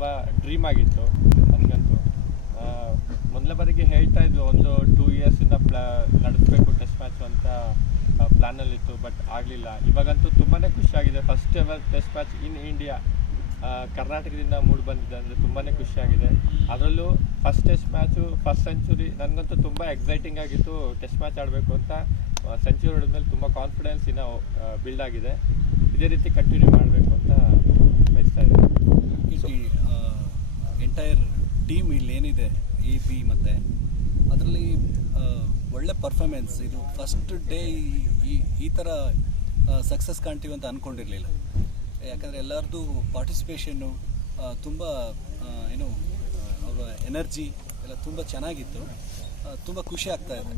ತುಂಬ ಡ್ರೀಮ್ ಆಗಿತ್ತು ನನಗಂತೂ. ಮೊದಲ ಬಾರಿಗೆ ಹೇಳ್ತಾ ಇದ್ವು ಒಂದು 2 ಇಯರ್ಸಿಂದ ನಡೆಸಬೇಕು ಟೆಸ್ಟ್ ಮ್ಯಾಚು ಅಂತ ಪ್ಲ್ಯಾನಲ್ಲಿತ್ತು, ಬಟ್ ಆಗಲಿಲ್ಲ. ಇವಾಗಂತೂ ತುಂಬಾ ಖುಷಿಯಾಗಿದೆ. First ever test match in India ಕರ್ನಾಟಕದಿಂದ ಮೂಡಿ ಬಂದಿದೆ ಅಂದರೆ ತುಂಬಾ ಖುಷಿಯಾಗಿದೆ. ಅದರಲ್ಲೂ first test match first century ನನಗಂತೂ ತುಂಬ ಎಕ್ಸೈಟಿಂಗ್ ಆಗಿತ್ತು. ಟೆಸ್ಟ್ ಮ್ಯಾಚ್ ಆಡಬೇಕು ಅಂತ ಸೆಂಚುರಿ ಹೊಡೆದ್ಮೇಲೆ ತುಂಬ ಕಾನ್ಫಿಡೆನ್ಸ್ ಇನ್ನೂ ಬಿಲ್ಡ್ ಆಗಿದೆ. ಇದೇ ರೀತಿ ಕಂಟಿನ್ಯೂ ಮಾಡಬೇಕು ಅಂತ ಬಯಸ್ತಾ ಇದ್ದೀನಿ. ಎಂಟೈರ್ ಟೀಮ್ ಇಲ್ಲೇನಿದೆ ಎ ಬಿ ಮತ್ತು ಅದರಲ್ಲಿ ಒಳ್ಳೆ ಪರ್ಫಾರ್ಮೆನ್ಸ್. ಇದು ಫಸ್ಟ್ ಡೇ ಈ ಥರ ಸಕ್ಸಸ್ ಕಾಣ್ತೀವಿ ಅಂತ ಅಂದ್ಕೊಂಡಿರಲಿಲ್ಲ. ಯಾಕಂದರೆ ಎಲ್ಲರದ್ದು ಪಾರ್ಟಿಸಿಪೇಷನ್ನು ತುಂಬ ಏನು ಅವರ ಎನರ್ಜಿ ಎಲ್ಲ ತುಂಬ ಚೆನ್ನಾಗಿತ್ತು. ತುಂಬ ಖುಷಿ ಆಗ್ತಾ ಇದೆ.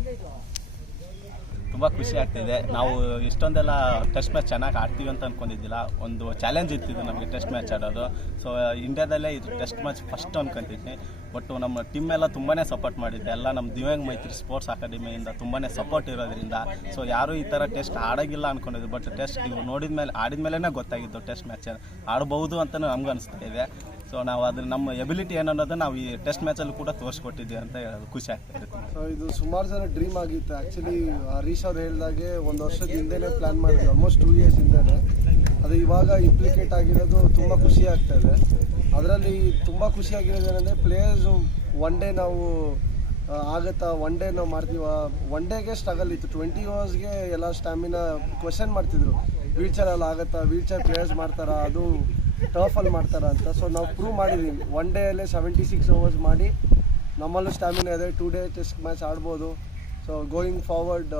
ತುಂಬ ಖುಷಿ ಆಗ್ತಿದೆ. ನಾವು ಇಷ್ಟೊಂದೆಲ್ಲ ಟೆಸ್ಟ್ ಮ್ಯಾಚ್ ಚೆನ್ನಾಗಿ ಆಡ್ತೀವಿ ಅಂತ ಅಂದ್ಕೊಂಡಿದ್ದಿಲ್ಲ. ಒಂದು ಚಾಲೆಂಜ್ ಇರ್ತಿದ್ದು ನಮಗೆ ಟೆಸ್ಟ್ ಮ್ಯಾಚ್ ಆಡೋದು. ಸೊ ಇಂಡಿಯಾದಲ್ಲೇ ಇದು ಟೆಸ್ಟ್ ಮ್ಯಾಚ್ ಫಸ್ಟ್ ಅಂದ್ಕೊತಿದ್ವಿ. ಬಟ್ ನಮ್ಮ ಟೀಮ್ ಎಲ್ಲ ತುಂಬಾ ಸಪೋರ್ಟ್ ಮಾಡಿದ್ದೆ. ಎಲ್ಲ ನಮ್ಮ ದಿವ್ಯಾಂಗ್ ಮೈತ್ರಿ ಸ್ಪೋರ್ಟ್ಸ್ ಅಕಾಡೆಮಿಯಿಂದ ತುಂಬಾ ಸಪೋರ್ಟ್ ಇರೋದ್ರಿಂದ ಸೊ ಯಾರೂ ಈ ಥರ ಟೆಸ್ಟ್ ಆಡೋಂಗಿಲ್ಲ ಅಂದ್ಕೊಂಡಿದ್ವಿ. ಬಟ್ ಟೆಸ್ಟ್ ನೀವು ಆಡಿದ್ಮೇಲೆ ಗೊತ್ತಾಗಿತ್ತು ಟೆಸ್ಟ್ ಮ್ಯಾಚ್ ಆಡ್ಬೋದು ಅಂತ ನಮ್ಗೆ ಅನಿಸ್ತಾ ಇದೆ. ಸೊ ನಾವು ಅದ್ರ ನಮ್ಮ ಎಬಿಲಿಟಿ ಏನನ್ನೋದು ನಾವು ಈ ಟೆಸ್ಟ್ ಮ್ಯಾಚಲ್ಲಿ ಕೂಡ ತೋರಿಸ್ಕೊಟ್ಟಿದ್ವಿ ಅಂತ ಹೇಳೋದು ಖುಷಿ ಆಗ್ತಾ ಇರುತ್ತೆ. ಸೊ ಇದು ಸುಮಾರು ಜನ ಡ್ರೀಮ್ ಆಗಿತ್ತು. ಆ್ಯಕ್ಚುಲಿ ಹರೀಶ್ ಅವ್ರು ಹೇಳಿದಾಗೆ 1 ವರ್ಷದ ಹಿಂದೆನೇ ಪ್ಲ್ಯಾನ್ ಮಾಡಿದ್ರು, ಆಲ್ಮೋಸ್ಟ್ 2 ಇಯರ್ಸ್ ಹಿಂದೆನೇ. ಅದು ಇವಾಗ ಇಂಪ್ಲಿಕೇಟ್ ಆಗಿರೋದು ತುಂಬ ಖುಷಿ ಆಗ್ತಾ ಇದೆ. ಅದರಲ್ಲಿ ತುಂಬ ಖುಷಿಯಾಗಿರೋದು ಏನಂದರೆ ಪ್ಲೇಯರ್ಸು ಒನ್ ಡೇ ನಾವು ಆಗುತ್ತಾ, ಒನ್ ಡೇ ನಾವು ಮಾಡ್ತೀವ. ಒನ್ ಡೇಗೆ ಸ್ಟ್ರಗಲ್ ಇತ್ತು. 20 ಓವರ್ಸ್ಗೆ ಎಲ್ಲ ಸ್ಟ್ಯಾಮಿನಾ ಕ್ವೆಶನ್ ಮಾಡ್ತಿದ್ರು, ವೀಲ್ ಚೇರಲ್ಲಿ ಆಗುತ್ತಾ, ವೀಲ್ ಚೇರ್ ಪ್ಲೇಯರ್ಸ್ ಮಾಡ್ತಾರಾ, ಅದು ಟರ್ಫಲ್ಲಿ ಮಾಡ್ತಾರಾ ಅಂತ. ಸೊ ನಾವು ಪ್ರೂವ್ ಮಾಡಿದ್ದೀವಿ. ಒನ್ ಡೇಯಲ್ಲೇ 76 ಓವರ್ಸ್ ಮಾಡಿ ನಮ್ಮಲ್ಲೂ ಸ್ಟ್ಯಾಮಿನಾ ಇದೆ. 2 ಡೇ ಟೆಸ್ಟ್ ಮ್ಯಾಚ್ ಆಡ್ಬೋದು. ಸೊ ಗೋಯಿಂಗ್ ಫಾರ್ವರ್ಡ್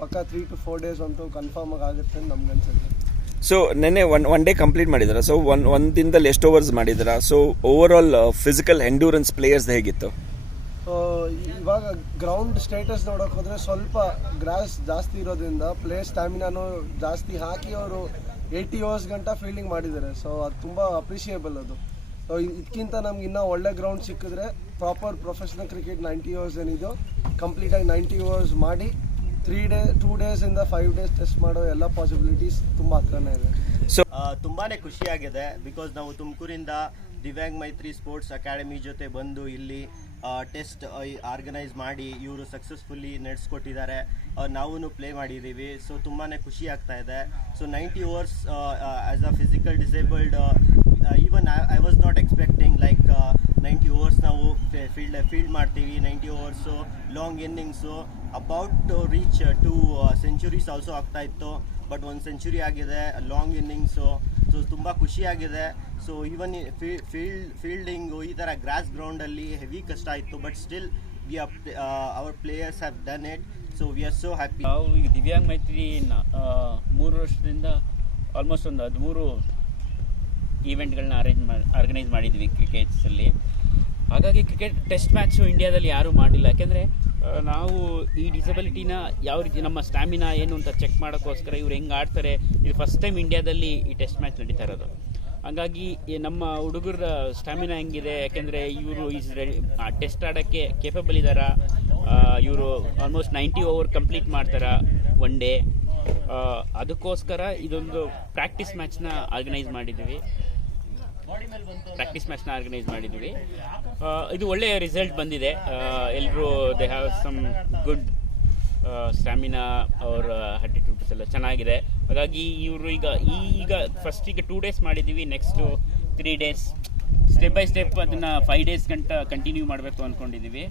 ಪಕ್ಕ 3 to 4 ಡೇಸ್ ಅಂತೂ ಕನ್ಫರ್ಮ್ ಆಗುತ್ತೆ ಅಂತ ನಮ್ಗೆ ಅನ್ಸುತ್ತೆ. ಸೊ ನೆನ್ನೆ ಒನ್ ಡೇ ಕಂಪ್ಲೀಟ್ ಮಾಡಿದ್ದೀರಾ. ಸೊ ಒಂದು ದಿನದಲ್ಲಿ ಎಷ್ಟು ಓವರ್ಸ್ ಮಾಡಿದ್ದೀರಾ? So over all physical endurance players ಹೇಗಿತ್ತು? ಸೊ ಇವಾಗ ಗ್ರೌಂಡ್ ಸ್ಟೇಟಸ್ ನೋಡೋಕೆ ಹೋದರೆ ಸ್ವಲ್ಪ ಗ್ರಾಸ್ ಜಾಸ್ತಿ ಇರೋದ್ರಿಂದ ಪ್ಲೇಯರ್ ಸ್ಟ್ಯಾಮಿನಾನು ಜಾಸ್ತಿ ಹಾಕಿ ಅವರು 80 ಓವರ್ಸ್ ಗಂಟ ಫೀಲ್ಡಿಂಗ್ ಮಾಡಿದ್ದಾರೆ. ಸೊ ಅದು ತುಂಬ ಅಪ್ರಿಷಿಯೇಬಲ್ ಅದು. ಸೊ ಇದಕ್ಕಿಂತ ನಮ್ಗೆ ಇನ್ನೂ ಒಳ್ಳೆ ಗ್ರೌಂಡ್ ಸಿಕ್ಕಿದ್ರೆ ಪ್ರಾಪರ್ ಪ್ರೊಫೆಷನಲ್ ಕ್ರಿಕೆಟ್ 90 ಓವರ್ಸ್ ಏನಿದೆಯೋ ಕಂಪ್ಲೀಟಾಗಿ 90 ಓವರ್ಸ್ ಮಾಡಿ 2 ಡೇಸಿಂದ 5 ಡೇಸ್ ಟೆಸ್ಟ್ ಮಾಡೋ ಎಲ್ಲ ಪಾಸಿಬಿಲಿಟೀಸ್ ತುಂಬ ಹತ್ರನೇ ಇದೆ. ಸೊ ತುಂಬಾ ಖುಷಿಯಾಗಿದೆ. ಬಿಕಾಸ್ ನಾವು ತುಮಕೂರಿಂದ ದಿವ್ಯಾಂಗ್ ಮೈತ್ರಿ ಸ್ಪೋರ್ಟ್ಸ್ ಅಕಾಡೆಮಿ ಜೊತೆ ಬಂದು ಇಲ್ಲಿ ಟೆಸ್ಟ್ ಆರ್ಗನೈಸ್ ಮಾಡಿ ಇವರು ಸಕ್ಸಸ್ಫುಲ್ಲಿ ನಡೆಸ್ಕೊಟ್ಟಿದ್ದಾರೆ. ನಾವು ಪ್ಲೇ ಮಾಡಿದ್ದೀವಿ. ಸೊ ತುಂಬಾ ಖುಷಿ ಆಗ್ತಾ ಇದೆ. So 90 overs as a physical disabled even I was not expecting like 90 overs ನಾವು ಫೀಲ್ಡ್ ಮಾಡ್ತೀವಿ. 90 overs long innings about to reach 2 centuries also ಆಗ್ತಾ ಇತ್ತು. ಬಟ್ 1 ಸೆಂಚುರಿ ಆಗಿದೆ, ಲಾಂಗ್ ಇನ್ನಿಂಗ್ಸು. ಸೊ ತುಂಬ ಖುಷಿಯಾಗಿದೆ. ಸೊ ಈವನ್ ಫೀಲ್ಡಿಂಗು ಈ ಥರ ಗ್ರಾಸ್ ಗ್ರೌಂಡಲ್ಲಿ ಹೆವಿ ಕಷ್ಟ ಇತ್ತು. But still our players have done it. So we are so happy. ನಾವು ಈಗ ದಿವ್ಯಾಂಗ್ ಮೈತ್ರಿ 3 ವರ್ಷದಿಂದ ಆಲ್ಮೋಸ್ಟ್ ಒಂದು 13 ಈವೆಂಟ್ಗಳನ್ನ ಆರ್ಗನೈಸ್ ಮಾಡಿದ್ವಿ ಕ್ರಿಕೆಟ್ಸಲ್ಲಿ. ಹಾಗಾಗಿ ಕ್ರಿಕೆಟ್ ಟೆಸ್ಟ್ ಮ್ಯಾಚು ಇಂಡಿಯಾದಲ್ಲಿ ಯಾರೂ ಮಾಡಿಲ್ಲ. ಯಾಕೆಂದರೆ ನಾವು ಈ ಡಿಸಬಿಲಿಟಿನ ಯಾವ ರೀತಿ ನಮ್ಮ ಸ್ಟ್ಯಾಮಿನಾ ಏನು ಅಂತ ಚೆಕ್ ಮಾಡೋಕ್ಕೋಸ್ಕರ ಇವ್ರು ಹೆಂಗೆ ಆಡ್ತಾರೆ, ಇದು ಫಸ್ಟ್ ಟೈಮ್ ಇಂಡಿಯಾದಲ್ಲಿ ಈ ಟೆಸ್ಟ್ ಮ್ಯಾಚ್ ನಡೀತಾ ಇರೋದು. ಹಾಗಾಗಿ ನಮ್ಮ ಹುಡುಗರ ಸ್ಟ್ಯಾಮಿನಾ ಹೆಂಗಿದೆ, ಯಾಕೆಂದರೆ ಇವರು ಟೆಸ್ಟ್ ಆಡೋಕ್ಕೆ ಕೇಪಬಲ್ ಇದ್ದಾರಾ, ಇವರು ಆಲ್ಮೋಸ್ಟ್ 90 ಓವರ್ ಕಂಪ್ಲೀಟ್ ಮಾಡ್ತಾರಾ ಒನ್ ಡೇ. ಅದಕ್ಕೋಸ್ಕರ ಇದೊಂದು ಪ್ರಾಕ್ಟೀಸ್ ಮ್ಯಾಚ್ನ ಆರ್ಗನೈಸ್ ಮಾಡಿದ್ವಿ. ಇದು ಒಳ್ಳೆಯ ರಿಸಲ್ಟ್ ಬಂದಿದೆ. ಎಲ್ಲರೂ they have some good stamina, ಅವ್ರ ಆಟಿಟ್ಯೂಡ್ಸ್ ಎಲ್ಲ ಚೆನ್ನಾಗಿದೆ. ಹಾಗಾಗಿ ಇವರು ಈಗ ಫಸ್ಟಿಗೆ 2 ಡೇಸ್ ಮಾಡಿದ್ದೀವಿ. Next 3 days step by step ಅದನ್ನು 5 ಡೇಸ್ ಗಂಟ ಕಂಟಿನ್ಯೂ ಮಾಡಬೇಕು ಅಂದ್ಕೊಂಡಿದ್ದೀವಿ.